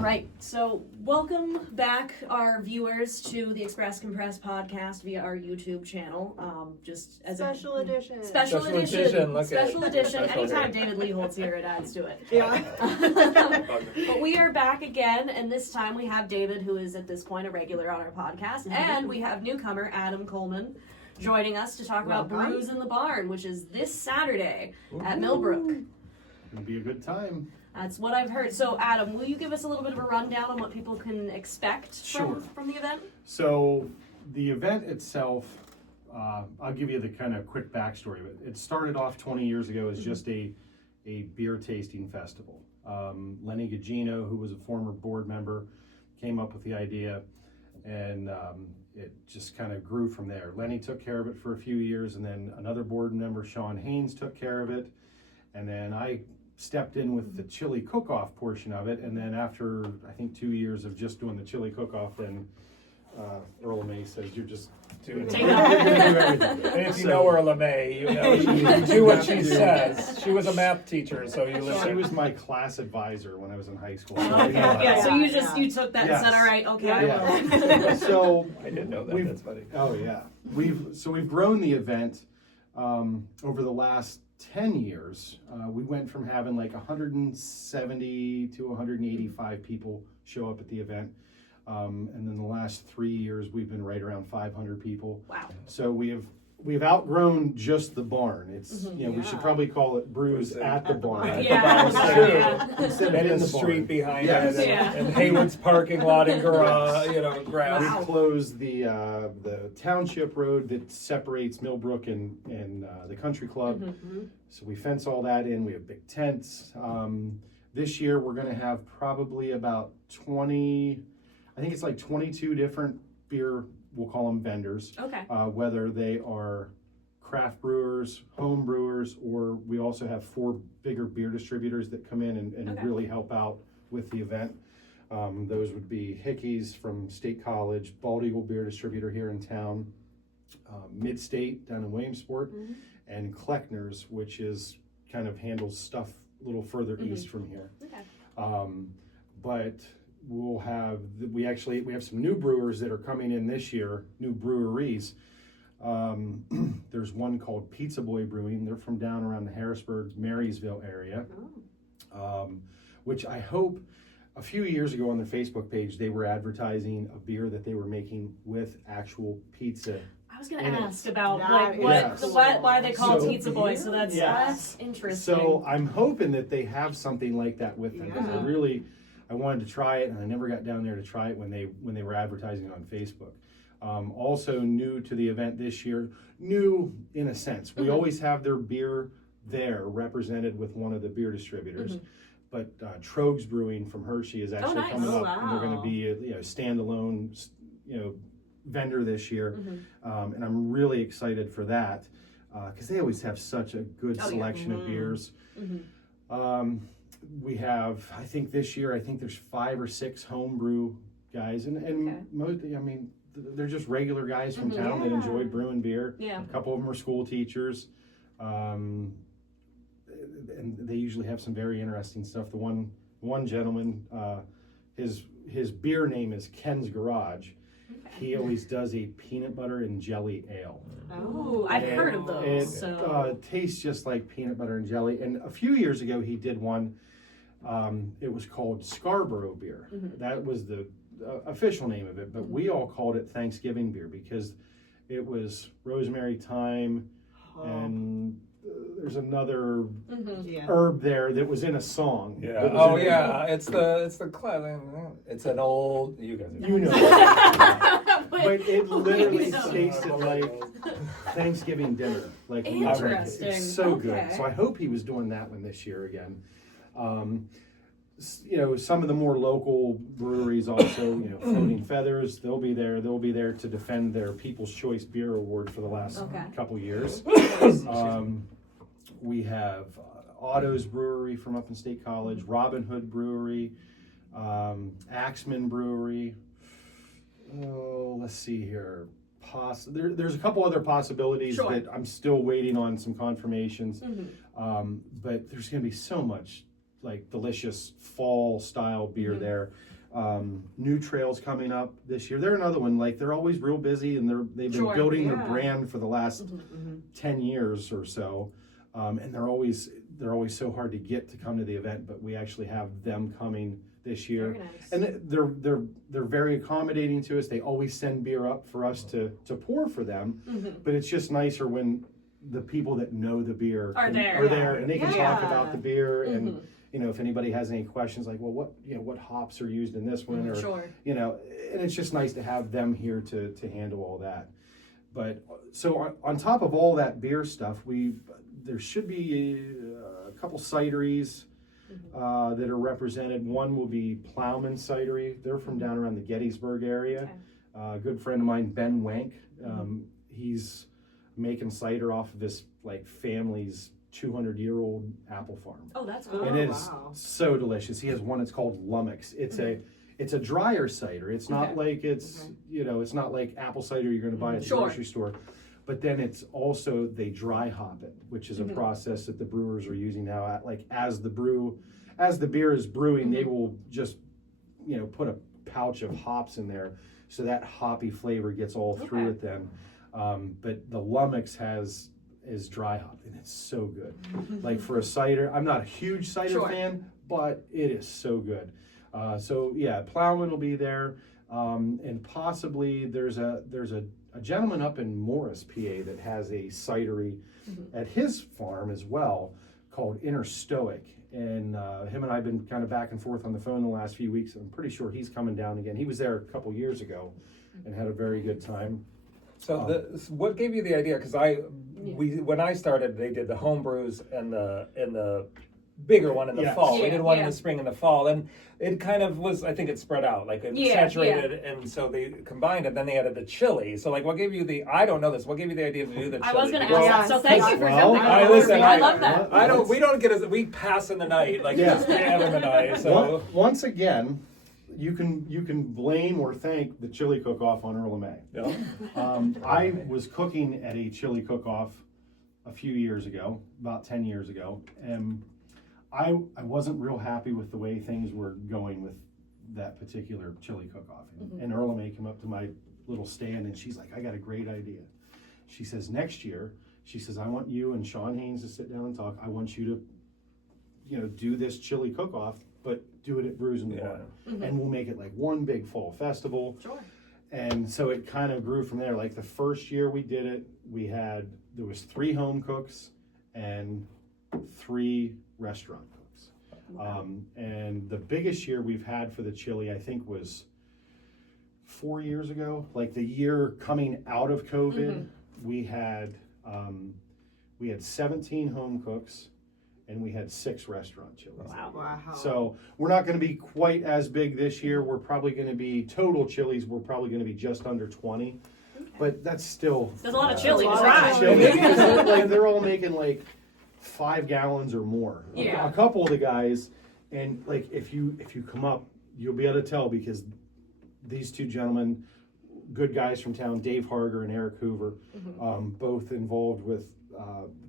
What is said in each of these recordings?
Right, so welcome back our viewers to the Express Compress podcast via our YouTube channel. Just as Special edition. Special edition. Special edition. Anytime David Lee holds here, it adds to it. Yeah. But we are back again, and this time we have David, who is at this point a regular on our podcast, and we have newcomer Adam Coleman joining us to talk about Brews in the Barn, which is this Saturday at Millbrook. It'll be a good time. That's what I've heard. So, Adam, will you give us a little bit of a rundown on what people can expect from the event? So, the event itself, I'll give you the kind of quick backstory of it. It started off 20 years ago as just a beer tasting festival. Lenny Gugino, who was a former board member, came up with the idea, and it just kind of grew from there. Lenny took care of it for a few years, and then another board member, Sean Haynes, took care of it, and then I stepped in with the chili cook-off portion of it, and then after I think 2 years of just doing the chili cook-off, then Earl May says you're just doing everything. And if you know Earl May, you know you do what she says. She was a math teacher, so you listen. She was my class advisor when I was in high school. So so you took that and said, all right, okay, I will. So I didn't know that. That's funny. Oh yeah, we've grown the event over the last 10 years. We went from having like 170 to 185 people show up at the event. And then the last 3 years, we've been right around 500 people. Wow. So we've outgrown just the barn. It's, we should probably call it Brews at the barn. Instead of in the street behind it, and Hayward's parking lot and garage, grass. We closed the township road that separates Millbrook and the country club. So we fence all that in. We have big tents. This year we're going to have probably about 20, I think it's like 22 different beer, we'll call them vendors. Okay. Whether they are craft brewers, home brewers, or we also have 4 bigger beer distributors that come in and really help out with the event. Those would be Hickey's from State College, Bald Eagle Beer Distributor here in town, Mid-State down in Williamsport, and Kleckner's, which is kind of handles stuff a little further east from here. Okay. But we have some new brewers that are coming in this year, new breweries. There's one called Pizza Boy Brewing. They're from down around the Harrisburg, Marysville area, which I hope a few years ago on their Facebook page, they were advertising a beer that they were making with actual pizza. I was going to ask about why they call it Pizza Boy, so that's interesting. So I'm hoping that they have something like that with them. I wanted to try it, and I never got down there to try it when they were advertising on Facebook. Also new to the event this year, new in a sense. We always have their beer there represented with one of the beer distributors. But Trogs Brewing from Hershey is actually coming up, and they're going to be a standalone vendor this year, and I'm really excited for that because they always have such a good selection of beers. We have, I think this year, there's 5 or 6 homebrew guys, and most, they're just regular guys from town that enjoy brewing beer. A couple of them are school teachers, and they usually have some very interesting stuff. The one gentleman, his beer name is Ken's Garage. He always does a peanut butter and jelly ale. Oh, I've heard of those. It tastes just like peanut butter and jelly. And a few years ago, he did one. It was called Scarborough beer. That was the official name of it, but we all called it Thanksgiving beer because it was rosemary, thyme, and there's another herb there that was in a song. It's an old, you guys know. But it literally tasted like Thanksgiving dinner. Like interesting. It's so good. So I hope he was doing that one this year again. Some of the more local breweries also, Floating Feathers, they'll be there to defend their People's Choice Beer Award for the last couple years. We have Otto's Brewery from up in State College, Robin Hood Brewery, Axeman Brewery. Oh, let's see here. There's a couple other possibilities that I'm still waiting on some confirmations. But there's going to be so much like delicious fall style beer there. New Trails coming up this year. They're another one. Like they're always real busy, and they've been building their brand for the last 10 years or so. And they're always so hard to get to come to the event, but we actually have them coming this year. Very nice. And they're very accommodating to us. They always send beer up for us to pour for them. But it's just nicer when the people that know the beer are there and they can talk about the beer and you know, if anybody has any questions like, well, what hops are used in this one, or you know, and it's just nice to have them here to handle all that. But so on top of all that beer stuff, there should be a couple cideries that are represented. One will be Plowman Cidery. They're from down around the Gettysburg area. A good friend of mine, Ben Wank, he's making cider off of this like family's 200-year-old apple farm. Oh, that's cool. And it is so delicious. He has one that's called Lummox. It's a drier cider. It's not like you know, it's not like apple cider you're going to buy at the grocery store. But then it's also, they dry hop it, which is a process that the brewers are using now. Like as the beer is brewing, they will just, you know, put a pouch of hops in there so that hoppy flavor gets all through it then. But the Lummox is dry hopped, and it's so good. Like for a cider, I'm not a huge cider fan, but it is so good. So yeah, Plowman will be there, and possibly there's a gentleman up in Morris, PA, that has a cidery at his farm as well called Inner Stoic, and him and I have been kind of back and forth on the phone the last few weeks. I'm pretty sure he's coming down again. He was there a couple years ago and had a very good time. So what gave you the idea? Because when I started, they did the home brews and the bigger one in the fall. We did one in the spring and the fall, and it kind of was, I think it spread out, like it saturated, and so they combined it. Then they added the chili. So like, what gave you the? I don't know this. What gave you the idea to do the chili? I was going to ask that. So thank you for jumping on I love that. We don't get as we pass in the night, like just have in the night. So once again, you can blame or thank the chili cook-off on Earl of May. Yeah. I was cooking at a chili cook-off a few years ago, about 10 years ago, and I wasn't real happy with the way things were going with that particular chili cook-off. And Earl of May came up to my little stand, and she's like, I got a great idea. She says, next year, she says, I want you and Sean Haynes to sit down and talk. I want you to, you know, do this chili cook-off, but do it at Brews in the Barn. And we'll make it like one big fall festival. And so it kind of grew from there. Like the first year we did it, there was 3 home cooks and 3 restaurant cooks. And the biggest year we've had for the chili, I think, was 4 years ago. Like the year coming out of COVID, we had 17 home cooks and we had 6 restaurant chilies. Wow. So we're not going to be quite as big this year. We're probably going to be total chilies. We're probably going to be just under 20, but that's still there's a lot of chili. Like they're all making like 5 gallons or more. A couple of the guys, and like if you come up, you'll be able to tell because these 2 gentlemen, good guys from town, Dave Harger and Eric Hoover, both involved with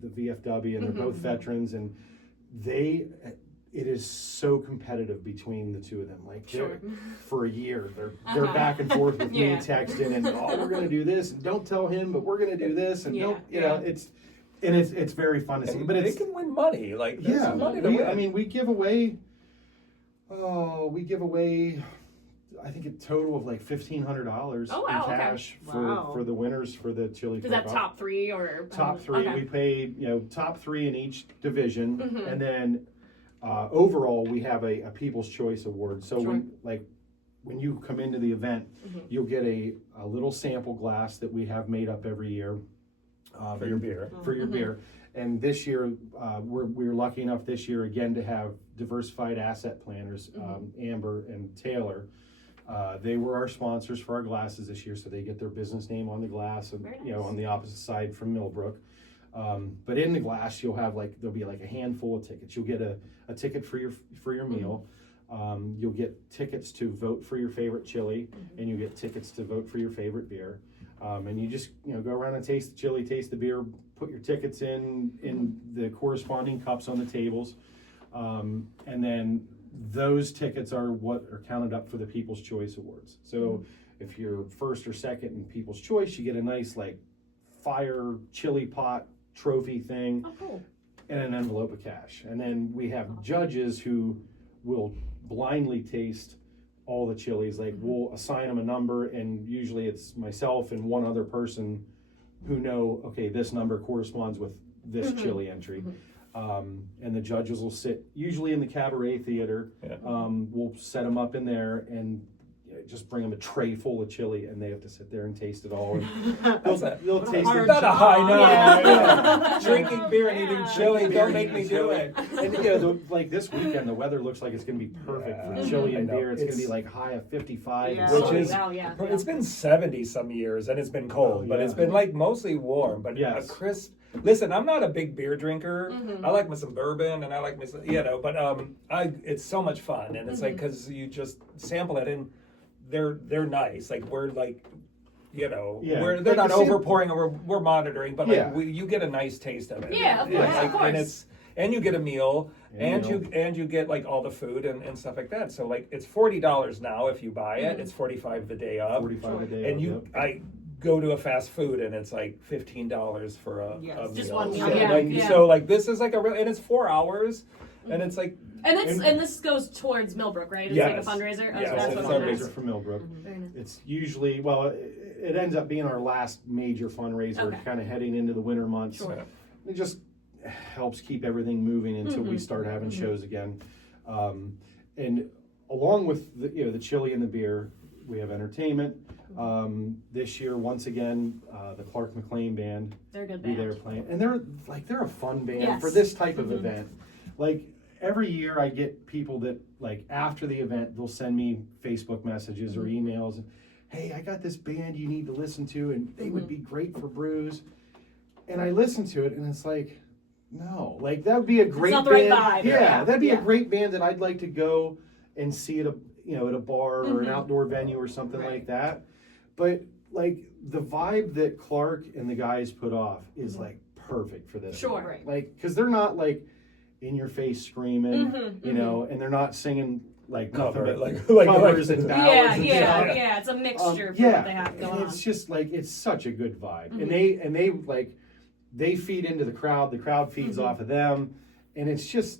the VFW, and they're both veterans, and it is so competitive between the 2 of them. Like for a year, they're back and forth with me texting, and we're gonna do this, and don't tell him, but we're gonna do this, and don't, you know, it's very fun to see. But they can win money, like there's some money to win. I mean, we give away. I think a total of like $1,500 in cash for the winners for the chili cook-off. Is that top 3 or top 3? We pay top 3 in each division, and then overall we have a People's Choice Award. So when you come into the event, you'll get a little sample glass that we have made up every year for your beer. For your beer. And this year, we're lucky enough this year again to have diversified asset planners, Amber and Taylor. They were our sponsors for our glasses this year, so they get their business name on the glass, and on the opposite side from Millbrook. But in the glass, you'll have there'll be like a handful of tickets. You'll get a ticket for your meal. You'll get tickets to vote for your favorite chili, and you get tickets to vote for your favorite beer. And you just go around and taste the chili, taste the beer, put your tickets in the corresponding cups on the tables. And then those tickets are what are counted up for the People's Choice Awards. So if you're first or second in People's Choice, you get a nice like fire chili pot trophy thing. Oh, cool. And an envelope of cash. And then we have judges who will blindly taste all the chilies. Like we'll assign them a number, and usually it's myself and one other person who know, okay, this number corresponds with this chili entry. And the judges will sit usually in the cabaret theater. We'll set them up in there and just bring them a tray full of chili, and they have to sit there and taste it all. And they'll taste it. Not a high number. Yeah. Drinking beer and eating chili, don't make me do it. And you know, like this weekend, the weather looks like it's going to be perfect for chili and beer. It's going to be like high of 55. Yeah. Which is, It's been 70 some years, and it's been cold, but it's been like mostly warm, but a crisp. Listen, I'm not a big beer drinker. I like me some bourbon, and I like me some, but it's so much fun, and it's like, because you just sample it, and they're nice. Like we're like, they're not over pouring, or we're monitoring, but like you get a nice taste of it. Yeah, of course. And you get a meal, and you get like all the food and stuff like that. So like it's $40 now if you buy it. It's $45 the day of. $45 a day. And I go to a fast food and it's like $15 for a meal. Just one meal. So like this is like and it's 4 hours, and it's like. And this goes towards Millbrook, right? It's like a fundraiser. Yes, it's a fundraiser for Millbrook. It's usually, it ends up being our last major fundraiser, kind of heading into the winter months. Sure. It just helps keep everything moving until we start having shows again. And along with the chili and the beer, we have entertainment. This year, once again, the Clark McLean Band. They're a good be band. there playing, and they're a fun band for this type of event. Like every year, I get people that like after the event, they'll send me Facebook messages or emails, and hey, I got this band you need to listen to, and they would be great for Brews. And I listen to it, and it's like, no, like that would be a great not the band. right vibe. Yeah, that'd be a great band that I'd like to go and see at a bar or an outdoor venue or something like that. But like the vibe that Clark and the guys put off is like perfect for this. Sure. Right. Like, because they're not like in your face screaming, and they're not singing like nothing but covers and ballads and stuff. Yeah. It's a mixture for what they have going on. It's just like it's such a good vibe, and they like they feed into the crowd. The crowd feeds off of them, and it's just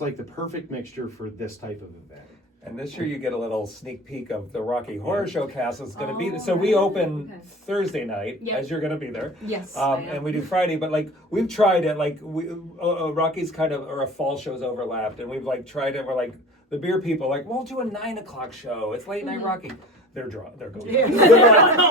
like the perfect mixture for this type of event. And this year you get a little sneak peek of the Rocky Horror Show cast is going to be. So we open Thursday night, as you're going to be there. Yes. And we do Friday, but like we've tried it. Like Rocky's kind of or a fall show's overlapped, and we've like tried it. We're like the beer people like we'll do a 9 o'clock show. It's late night Rocky. They're drunk. They're going. Yeah.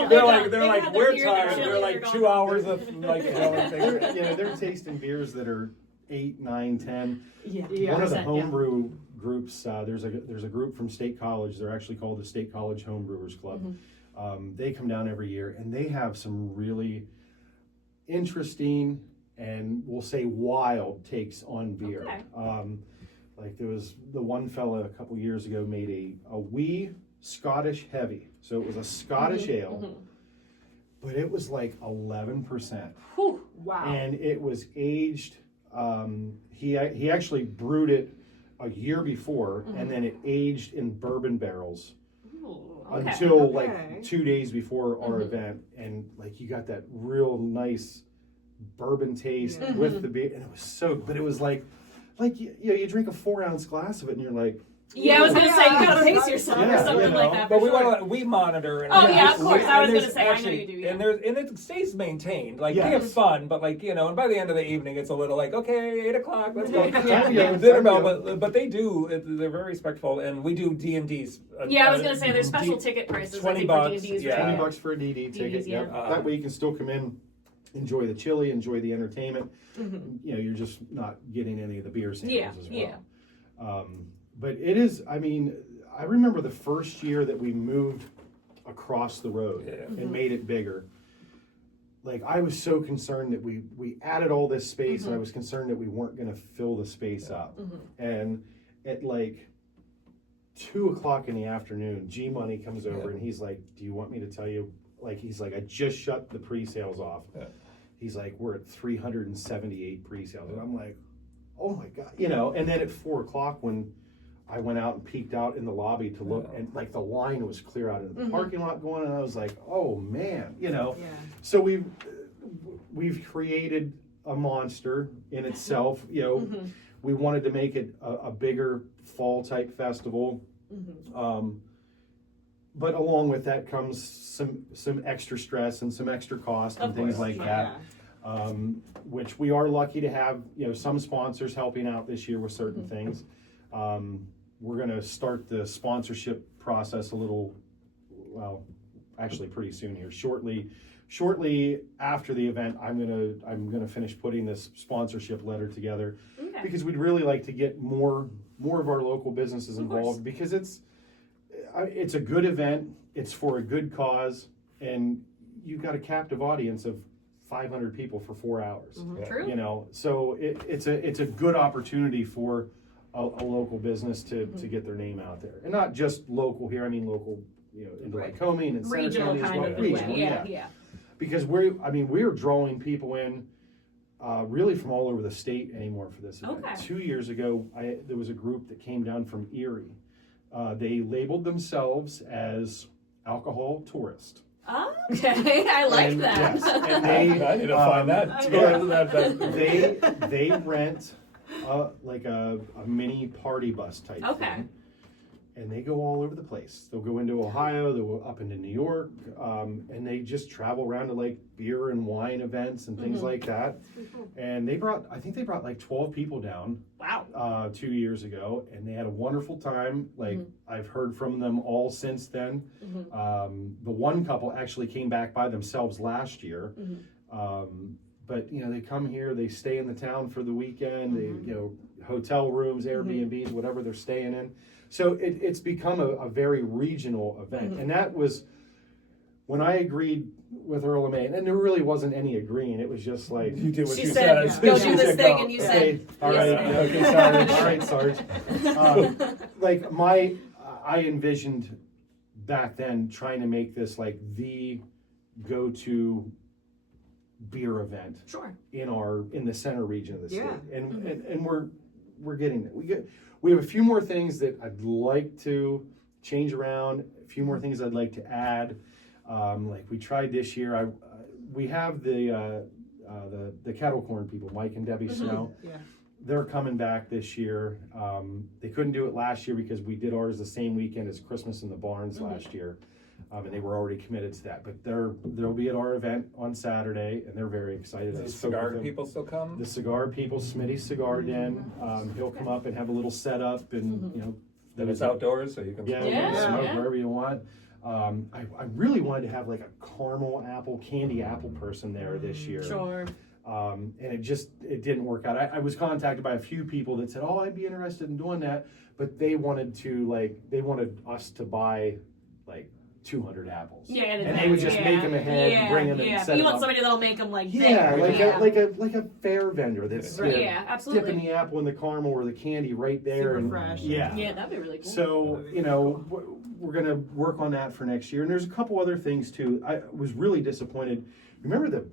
They're like we're tired. They're like 2 hours of like they're tasting beers that are 8, 9, 10. Yeah. One of the homebrew groups, there's a group from State College. They're actually called the State College Homebrewers Club. They come down every year, and they have some really interesting and we'll say wild takes on beer. Okay. Like there was the one fella a couple years ago made a wee Scottish heavy. So it was a Scottish ale, but it was like 11%. Whew, wow. And it was aged. He actually brewed it a year before, and then it aged in bourbon barrels until like 2 days before our event, and like you got that real nice bourbon taste with the beer, and it was so. But it was like you drink a 4-ounce glass of it, and you're like. Yeah, I was gonna say you gotta pace yourself or something like that. But we monitor. And of course. I was gonna say I know you do. Yeah. And it stays maintained. Like we have fun, but like and by the end of the evening, it's a little like 8 o'clock, let's go. Dinner bell, but they do. They're very respectful, and we do D&Ds. Yeah, I was gonna say there's special ticket prices. $20. $20 for a DD ticket. Yeah. That way you can still come in, enjoy the chili, enjoy the entertainment. You're just not getting any of the beer samples as well. But it is, I mean, I remember the first year that we moved across the road and made it bigger. Like, I was so concerned that we added all this space, and I was concerned that we weren't going to fill the space up. And at like 2 o'clock in the afternoon, G Money comes over and he's like, do you want me to tell you? Like, he's like, I just shut the pre-sales off. He's like, we're at 378 pre-sales. And I'm like, oh my God, you know, and then at 4:00 when I went out and peeked out in the lobby to look, and like the line was clear out into the parking lot going, and I was like, oh man, you know. Yeah. So we've created a monster in itself, you know. We wanted to make it a bigger fall type festival. But along with that comes some extra stress and some extra cost and things like that. Which we are lucky to have, you know, some sponsors helping out this year with certain things. We're going to start the sponsorship process a little, well, actually pretty soon here. Shortly after the event, I'm gonna finish putting this sponsorship letter together, because we'd really like to get more of our local businesses involved, because it's a good event, it's for a good cause, and you've got a captive audience of 500 people for 4 hours. True. You know, so it's a good opportunity for a local business to get their name out there, and not just local here. I mean local, you know, into Lycoming and Center Regional County as kind well. of Regional, yeah. Because we're drawing people in really from all over the state anymore for this event. 2 years ago, there was a group that came down from Erie. They labeled themselves as alcohol tourist. Okay, I like that. Yes, and they, I need to find that. They rent like a mini party bus type thing. And they go all over the place. They'll go into Ohio, they'll go up into New York, and they just travel around to like beer and wine events and things like that. And I think they brought like 12 people down. Wow. 2 years ago, and they had a wonderful time. Like I've heard from them all since then. The one couple actually came back by themselves last year. But you know, they come here, they stay in the town for the weekend. They, you know, hotel rooms, Airbnbs, whatever they're staying in. So it's become a very regional event. And that was when I agreed with Earl and May, and there really wasn't any agreeing. It was just like, You did what She you said, said. go She do this said thing, go. and you okay, said, all yes, right, ma'am. okay, sorry, all right, Sarge. Like I envisioned back then trying to make this like the go-to beer event in the center region of the state, and we're getting it. We have a few more things that I'd like to change around, a few more things I'd like to add. Like we tried this year, we have the kettle corn people, Mike and Debbie Snow. They're coming back this year. They couldn't do it last year because we did ours the same weekend as Christmas in the Barns last year. And they were already committed to that. But they'll be at our event on Saturday, and they're very excited. Does the cigar people still come? The cigar people, Smitty's Cigar Den. He'll come up and have a little setup, and you know. Then it's outdoors, so you can smoke wherever you want. I really wanted to have like a caramel apple, candy apple person there this year. Sure. And it didn't work out. I was contacted by a few people that said, oh, I'd be interested in doing that, but they wanted us to buy like 200 apples. Yeah, and they would just make them ahead and bring them and set You them want up. somebody that'll make them like like a fair vendor that's absolutely dipping the apple in the caramel or the candy right there. Super fresh. Yeah, that'd be really cool. So, you know, we're going to work on that for next year. And there's a couple other things too. I was really disappointed. Remember the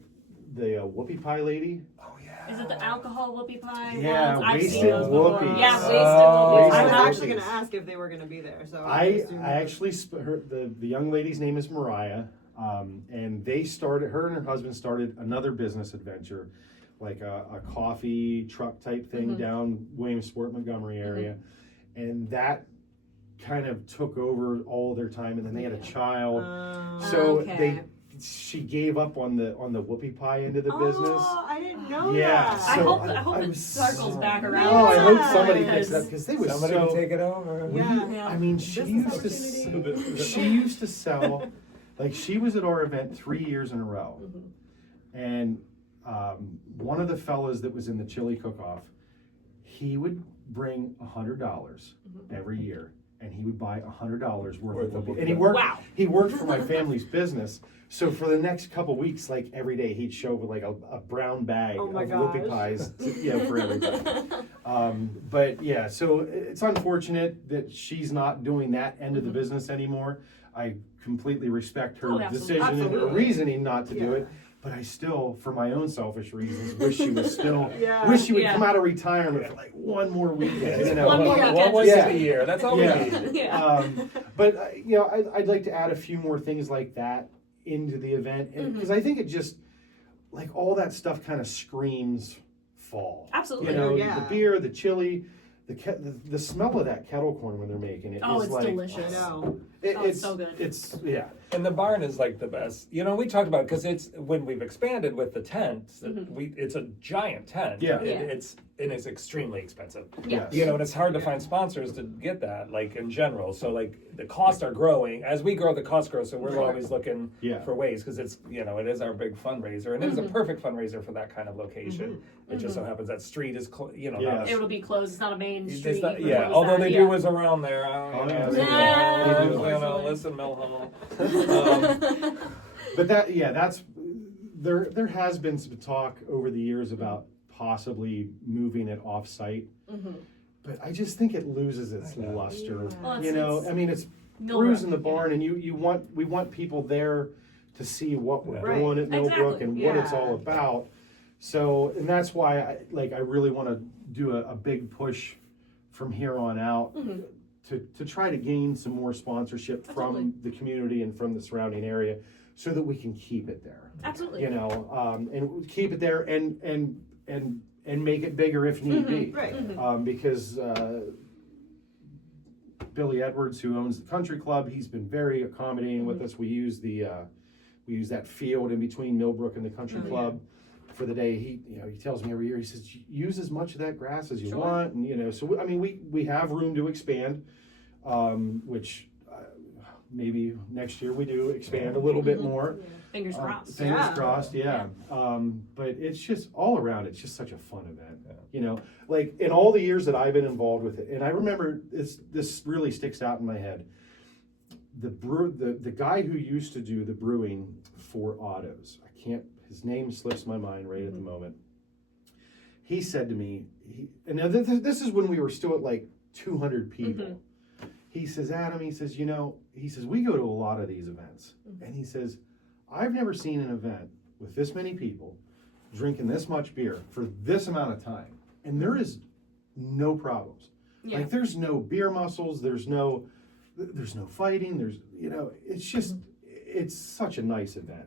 whoopie pie lady? Oh yeah. Is it the alcohol whoopie pie? Yeah, I've wasted seen those before. whoopies. Yeah, wasted whoopies. I was Wasted actually going whoopies. to ask if they were going to be there. So I actually the young lady's name is Mariah, and her and her husband started another business adventure, like a coffee truck type thing down Williamsport, Montgomery area, and that kind of took over all of their time. And then they had a child, so she gave up on the whoopie pie end of the business. Oh, I didn't know Yeah, that. so I hope it circles back around. Oh, I hope somebody Because- picks it up because they was Somebody can take it over. I mean, she used to sell, like she was at our event 3 years in a row, and one of the fellas that was in the chili cook-off, he would bring $100 every year, and he would buy $100 worth of whoopie. And he worked for my family's business. So for the next couple weeks, like every day, he'd show up with like a brown bag of whoopie pies, for everybody. But yeah, so it's unfortunate that she's not doing that end of the business anymore. I completely respect her decision and her reasoning not to do it. But I still, for my own selfish reasons, wish she was still, Yeah. wish she would Yeah. come out of retirement for like one more weekend. You know? One more One weekend. more Yeah. a year. That's all Yeah. we need. Yeah. But you know, I'd like to add a few more things like that into the event, because I think it just, like, all that stuff kind of screams fall. Absolutely. You know, Yeah. the beer, the chili, the smell of that kettle corn when they're making it. Oh, is it's like, delicious. No. It's so good. It's yeah. And the barn is like the best. You know, we talked about because it's when we've expanded with the tents. It's a giant tent. Yeah. It's extremely expensive. Yeah. You know, and it's hard to find sponsors to get that. Like in general, so like the costs are growing as we grow. The costs grow, so we're Sure. always looking Yeah. for ways because it's it is our big fundraiser and it is a perfect fundraiser for that kind of location. It just so happens that street is Yeah. not a- It will be closed. It's not a main it's street. not- We'll yeah, close although that, they yeah. do was around there. Yeah. They do, Unfortunately. listen, Mill Hall. But that's there has been some talk over the years about possibly moving it off site. But I just think it loses its luster. Well, You know, it's I mean, it's Millbrook, Brews in the yeah. barn, and we want people there to see what we're Right. doing at Millbrook Exactly. and what it's Yeah. all about. So, and that's why I really want to do a big push from here on out to try to gain some more sponsorship from Absolutely. the community and from the surrounding area, so that we can keep it there. Absolutely. You know, and keep it there and make it bigger if need be. Right. Because Billy Edwards, who owns the country club, he's been very accommodating with us. We use that field in between Millbrook and the country club for the day. He tells me every year, he says, use as much of that grass as you Sure. want, and so I mean we have room to expand, which maybe next year we do expand a little bit more. Fingers crossed. Fingers Yeah. crossed, yeah. But it's just all around, it's just such a fun event. You know, like in all the years that I've been involved with it, and I remember this really sticks out in my head. The guy who used to do the brewing for autos, his name slips my mind right at the moment. He said to me, and now this is when we were still at like 200 people. He says, Adam, he says, we go to a lot of these events. And he says, I've never seen an event with this many people drinking this much beer for this amount of time. And there is no problems. Yeah. Like there's no beer muscles, there's no fighting, it's such a nice event.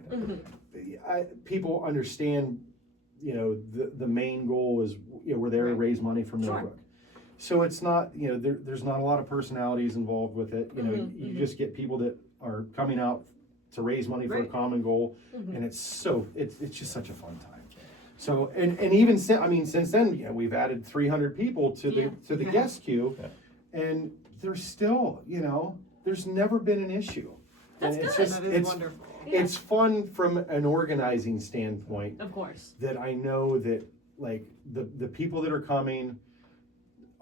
People understand, the main goal is, we're there to raise money for Sure. Millbrook. So it's not, there's not a lot of personalities involved with it. You just get people that are coming out to raise money for a Right. common goal, and it's just such a fun time. So and even since then, we've added 300 people to the guest queue, and there's still, there's never been an issue. That's and it's good. just That is wonderful. it's fun from an organizing standpoint, Of course. that I know that like the people that are coming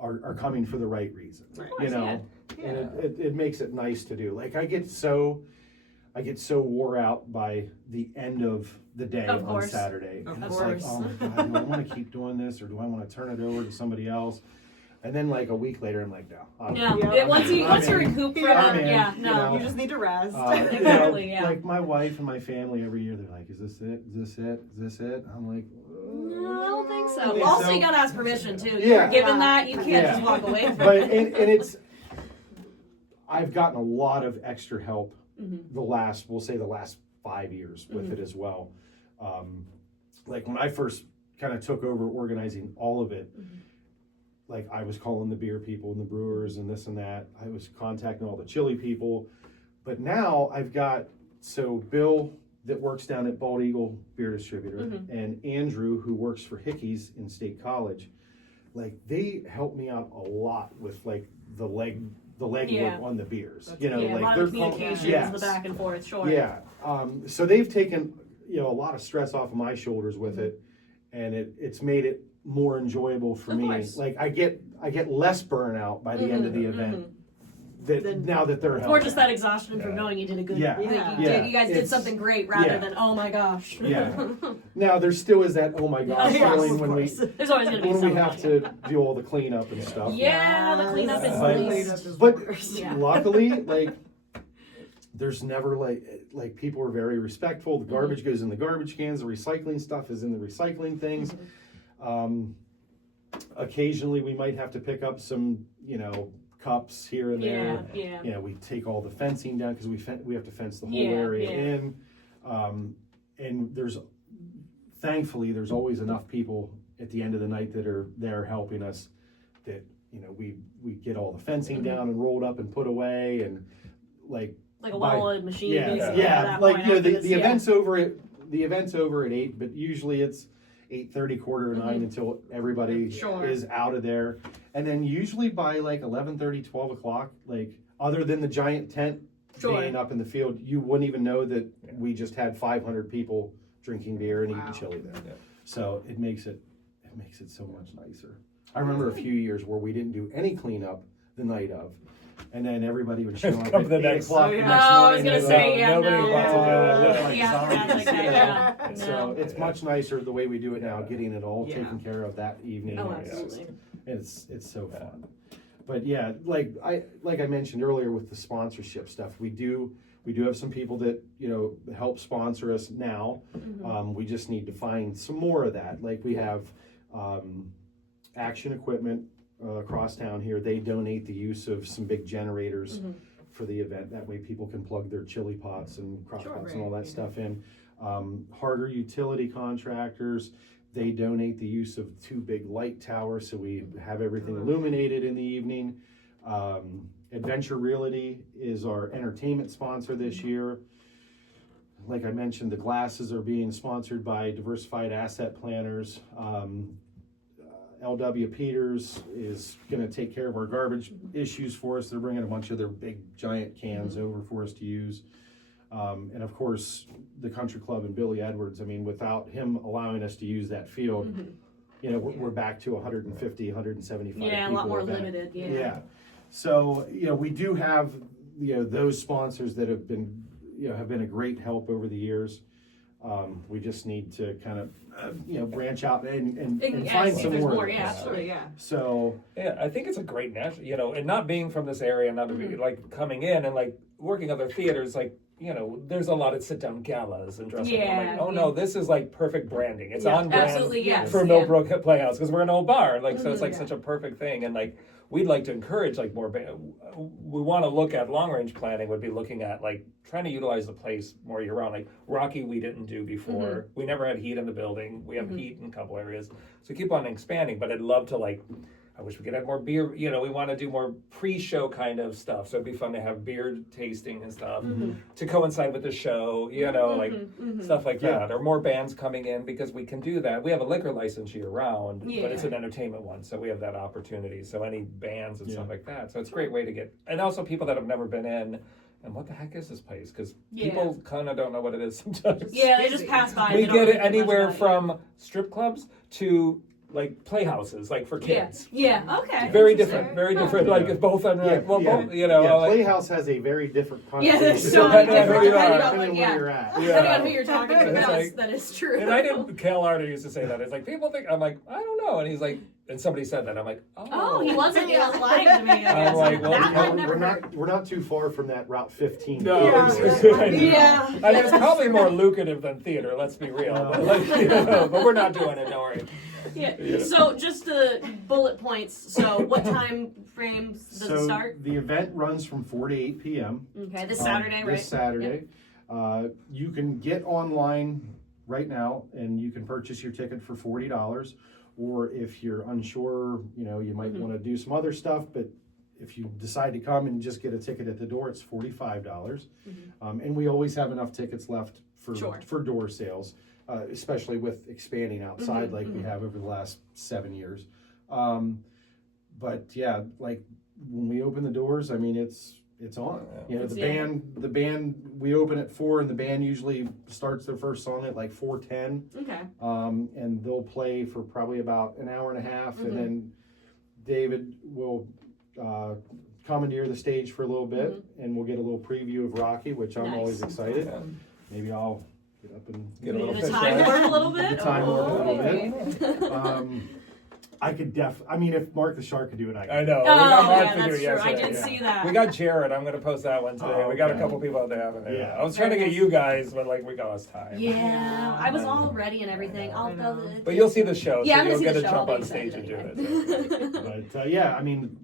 are coming for the right reasons. Right. You know, Yeah. and it makes it nice to do. Like I get so wore out by the end of the day Of on course. Saturday. Of And it's course. like, oh my God, do I want to keep doing this or do I want to turn it over to somebody else? And then like a week later, I'm like, no. Yeah. Yeah. Once you recoup from I'm it, in, yeah, you no. know. You just need to rest. Exactly, yeah. Like my wife and my family every year, they're like, is this it? Is this it? Is this it? I'm like, No, I don't think so. I think Also, so. you gotta ask permission too. Yeah. Given that, you can't Yeah. just walk away from but it. and it's I've gotten a lot of extra help the last 5 years with it as well. Like when I first kind of took over organizing all of it, like I was calling the beer people and the brewers and this and that. I was contacting all the chili people, but now I've got Bill that works down at Bald Eagle Beer Distributor and Andrew who works for Hickey's in State College. Like they help me out a lot with like the legwork Yeah. on the beers. That's Yeah, like a lot they're of communications, yes. the back and forth, sure. Yeah. So they've taken a lot of stress off of my shoulders with it, and it's made it more enjoyable for Of me. course. Like I get less burnout by the end of the event. Now that they're Or helping. just that exhaustion from knowing you did a good. Yeah. Like Yeah. you guys did It's- something great rather yeah. than oh my gosh. Yeah. Now there still is that oh my gosh Yes, feeling of when we There's always gonna be when we have somebody. to do all the cleanup and stuff. Yeah, the cleanup is But- the least. But Yeah. luckily, like there's never like people are very respectful. The garbage goes in the garbage cans. The recycling stuff is in the recycling things. Occasionally we might have to pick up some, cups here and there. Yeah. We take all the fencing down because we have to fence the whole area in. And thankfully there's always enough people at the end of the night that are there helping us that, we get all the fencing down and rolled up and put away and like a well-oiled machine. Yeah. Like, the event's over at 8, but usually it's 8:30, 8:45 until everybody is out of there. And then usually by like 11:30, 12 o'clock, like other than the giant tent being up in the field, you wouldn't even know that we just had 500 people drinking beer and eating chili there. Yeah. So it makes it so much nicer. I remember a few years where we didn't do any cleanup the night of. And then everybody would show up at 8 o'clock the next morning. I was going to say, nobody wants to do it. So it's much nicer the way we do it now, getting it all taken care of that evening. Oh, absolutely. It's so fun. But yeah, like I mentioned earlier with the sponsorship stuff, we do have some people that help sponsor us now. We just need to find some more of that. Like we have Action Equipment across town here. They donate the use of some big generators for the event. That way people can plug their chili pots and crock pots and all that stuff in. Harder utility contractors, they donate the use of 2 big light towers so we have everything illuminated in the evening. Adventure Realty is our entertainment sponsor this year. Like I mentioned, the glasses are being sponsored by Diversified Asset Planners. LW Peters is going to take care of our garbage issues for us. They're bringing a bunch of their big giant cans over for us to use. And of course, the Country Club and Billy Edwards. I mean, without him allowing us to use that field, we're back to 150, 175 people. Yeah, a lot more limited. Yeah. So, we do have, those sponsors that have been a great help over the years. We just need to kind of, branch out and find some more. Yeah, absolutely, yeah. So I think it's a great natural, and not being from this area, not like coming in and like working other theaters, like there's a lot of sit-down galas and dressing. No, this is like perfect branding. It's on brand for Millbrook Playhouse because we're an old bar, so it's like such a perfect thing, and like we'd like to encourage like more. We want to look at long-range planning. Would be looking at like trying to utilize the place more year-round. Like Rocky, we didn't do before. We never had heat in the building. We have heat in a couple areas, so keep on expanding. But I'd love to like. I wish we could have more beer. We want to do more pre-show kind of stuff. So it'd be fun to have beer tasting and stuff to coincide with the show, stuff like that. Or more bands coming in because we can do that. We have a liquor license year round, but it's an entertainment one. So we have that opportunity. So any bands and stuff like that. So it's a great way to get, and also people that have never been in. And what the heck is this place? Because people kind of don't know what it is sometimes. Yeah, they just pass by. We get it anywhere from strip clubs to like playhouses, like for kids. Yeah. Okay. Very different. Like it's both on. Playhouse has a very different connotation. Yeah, there's so many different depending on where you're at. Depending on who you're talking to. That is true. And I didn't. Cal Arter used to say that. It's like people think. I'm like, I don't know. And he's like, and somebody said that. I'm like, oh. He wasn't lying to me. I'm like, well, we're not too far from that Route 15. No. Yeah. And it's probably more lucrative than theater. Let's be real. But we're not doing it. Don't worry. Yeah. So just the bullet points. So what time frames does it start? The event runs from 4 to 8 p.m. Okay, this Saturday, right? This Saturday. Yep. You can get online right now and you can purchase your ticket for $40. Or if you're unsure, you might want to do some other stuff, but if you decide to come and just get a ticket at the door, it's $45. And we always have enough tickets left for door sales. Especially with expanding outside like we have over the last 7 years. But yeah, like when we open the doors, I mean, it's on. The band, we open at 4 and the band usually starts their first song at like 4:10. Okay. And they'll play for probably about an hour and a half. And then David will commandeer the stage for a little bit and we'll get a little preview of Rocky, which I'm always excited. Maybe I'll get up and get a little time warp a little bit. Time warp a little bit. I could I mean, if Mark the Shark could do it, I could. I know. Oh, We got Mark yeah, to do that's it true. I yesterday, did yeah. see that. We got Jared. I'm going to post that one today. Oh, We got a okay. couple people out there having it. Yeah. I was trying to get you guys, but like we lost time. Yeah, I was all ready and everything. I know. But you'll see the show, Yeah, so I'm gonna you'll see get the to show. jump I'll on be stage and do excited it. But yeah, I mean,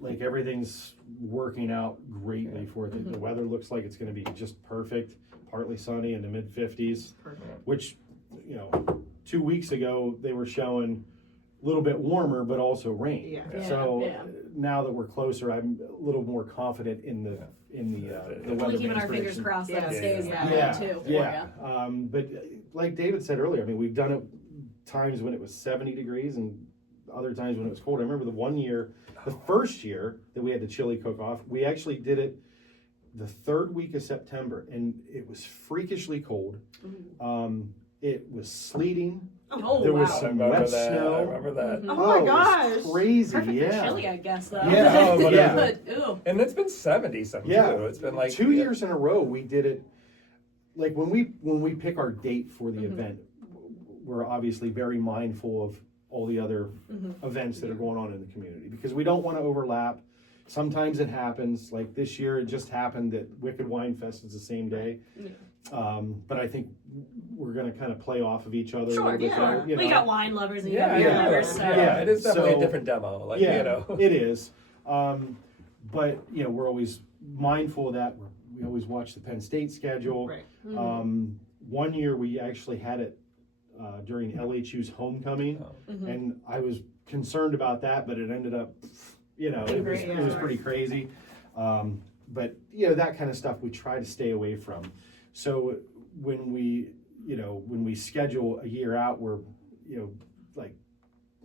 like everything's working out greatly for it. The weather looks like it's going to be just perfect. Partly sunny in the mid 50s, Perfect. which, 2 weeks ago they were showing a little bit warmer, but also rain. Yeah. So Yeah. now that we're closer, I'm a little more confident in the We're weather. keeping our fingers crossed that it Yeah. stays Yeah. that way Yeah, too. yeah. But like David said earlier, I mean, we've done it times when it was 70 degrees and other times when it was cold. I remember the one year, the first year that we had the chili cook off, we actually did it the third week of September, and it was freakishly cold. It was sleeting. Oh, There wow. was I some remember wet that. snow. I remember that. Oh my it was gosh. crazy! Perfect for Yeah, chili, I guess, though. Yeah. Oh, but Yeah. But, ew. And it's been 70 something Yeah. too. It's been like 2 years in a row we did it. Like when we pick our date for the event, we're obviously very mindful of all the other events that are going on in the community because we don't want to overlap. Sometimes it happens. Like this year, it just happened that Wicked Wine Fest is the same day. But I think we're going to kind of play off of each other a Sure, little bit yeah. there. You We know? got wine lovers and you Yeah, got beer yeah, lovers, so. Yeah. it is definitely So- a different demo. Like Yeah, it is. But we're always mindful of that. We always watch the Penn State schedule. Right. One year we actually had it during LHU's homecoming, and I was concerned about that, but it ended up, it was pretty crazy. But that kind of stuff we try to stay away from. So when we schedule a year out, we're like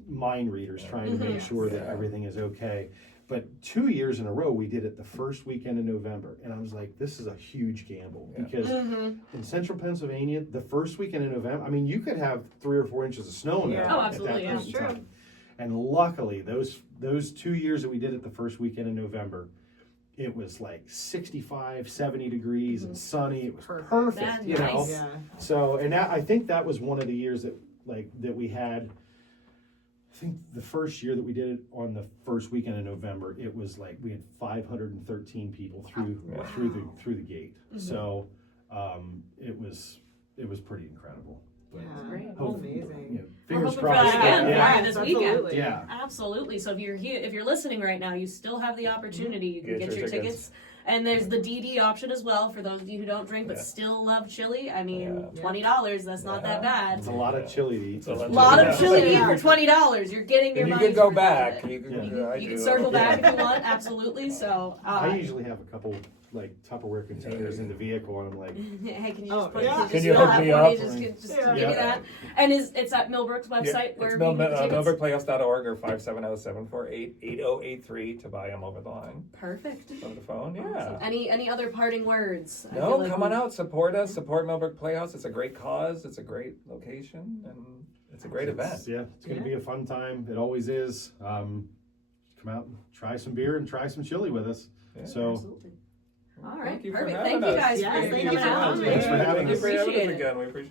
mind readers trying to make sure that everything is okay. But 2 years in a row, we did it the first weekend in November. And I was like, this is a huge gamble because in central Pennsylvania, the first weekend in November, I mean, you could have 3 or 4 inches of snow in there Oh, at absolutely, that yeah. point in Sure. time. And luckily, those 2 years that we did it the first weekend in November, it was like 65, 70 degrees and sunny. It was perfect, That's you know. nice. Yeah. So, and I think that was one of the years that we had. I think the first year that we did it on the first weekend in November, it was like we had 513 people through the gate. So it was pretty incredible. Yeah. Great. Amazing. We're Fingers hoping for crossed. that again Yeah. for this weekend. Absolutely. Yeah. Absolutely. So if you're listening right now, you still have the opportunity. You can Get get your your tickets. And there's the DD option as well for those of you who don't drink but still love chili. I mean, Yeah. $20, that's not that bad. It's a lot of chili to eat. It's a A lot of Yeah. chili to eat for $20. You're getting your And you money's can go worth out of back. it. You can, Yeah. You can circle back if you want, absolutely. So, I usually have a couple like Tupperware containers in the vehicle, and I'm like, hey, can you Oh, just put yeah. just Can you fill hook that me for up? Just Yeah. give me that. And it's at Millbrook's Yeah, website where it's you can get the tickets. millbrookplayhouse.org or 570-748-8083 to buy them over the line. Perfect. Over the phone, yeah. Awesome. Any other parting words? I No, feel like come on we- out, support us, support Millbrook Playhouse. It's a great cause, it's a great location, and it's a great event. it's going to be a fun time. It always is. Come out and try some beer and try some chili with us. Yeah. So. Absolutely. All right, Thank you for perfect. having Thank you us. guys Yes, for thank you coming so out. much. Thanks for having Thank you us. for having us Appreciate it. again. We appreciate it.